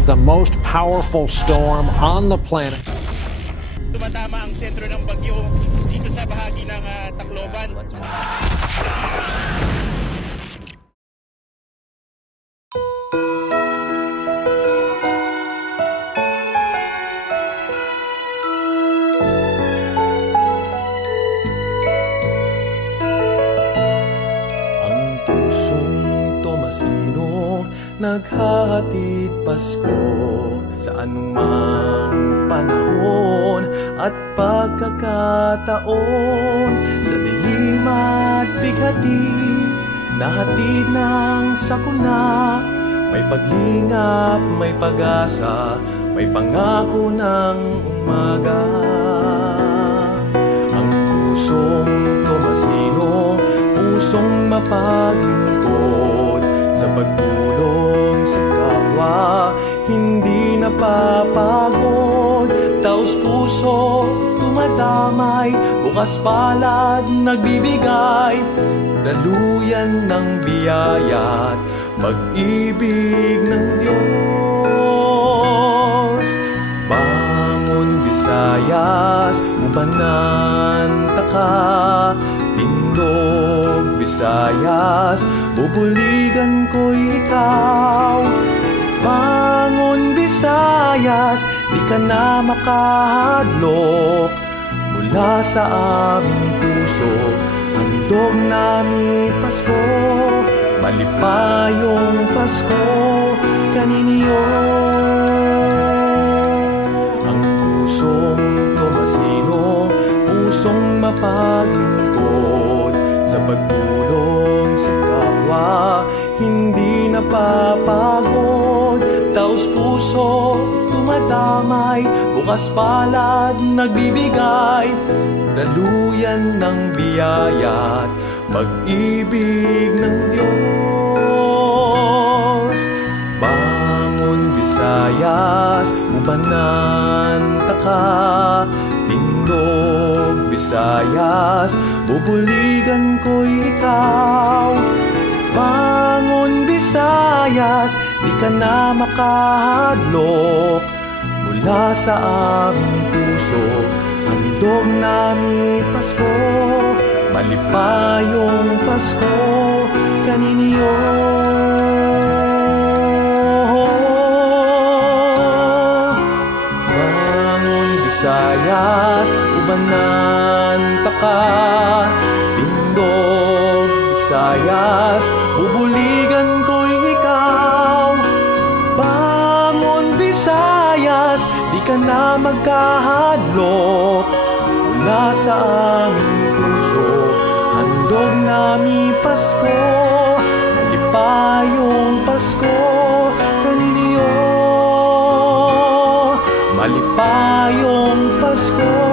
tonight the most powerful storm on the planet. Tumatama ang sentro ng bagyo dito sa bahagi ng Tacloban. Naghahatid Pasko sa anumang panahon at pagkakataon. Sa dilim at bighati, nahatid ng sakuna. May paglingap, may pag-asa, may pangako ng umaga. Ang pusong Tomasino, pusong mapaglingkod sa pagtulong sa kapwa, hindi napapagod. Taos puso, tumadamay, bukas palad, nagbibigay daluyan ng biyaya't pag-ibig ng Diyos. Bangon Visayas, ubanan taka, Tindog Visayas, bubuligan ko'y ikaw. Bangon Visayas, di ka na makahadlok. Mula sa aming puso, handog namin Pasko. Malipayong Pasko kaninyo. Ang pusong Tomasino, pusong mapaglingkod sa pagtulong sa kapwa, hindi napapagod. Taos puso, tumadamay, bukas palad, nagbibigay daluyan ng biyaya't pag-ibig ng Diyos. Bangon Visayas, ubanan taka, Tindog Visayas, bubuligan ko'y ikaw. Bangon Visayas, di ka na makahadlok. Mula sa aming puso, handog namin Pasko. Malipayong Pasko kaninyo. Bangon Visayas, ubanan taka, Tindog Visayas, bubuligan ko'y ikaw. Bangon Visayas, di ka na magkahadlok. Mula sa aming puso, handog namin Pasko. Malipayong Pasko kaninyo. Malipayong Pasko.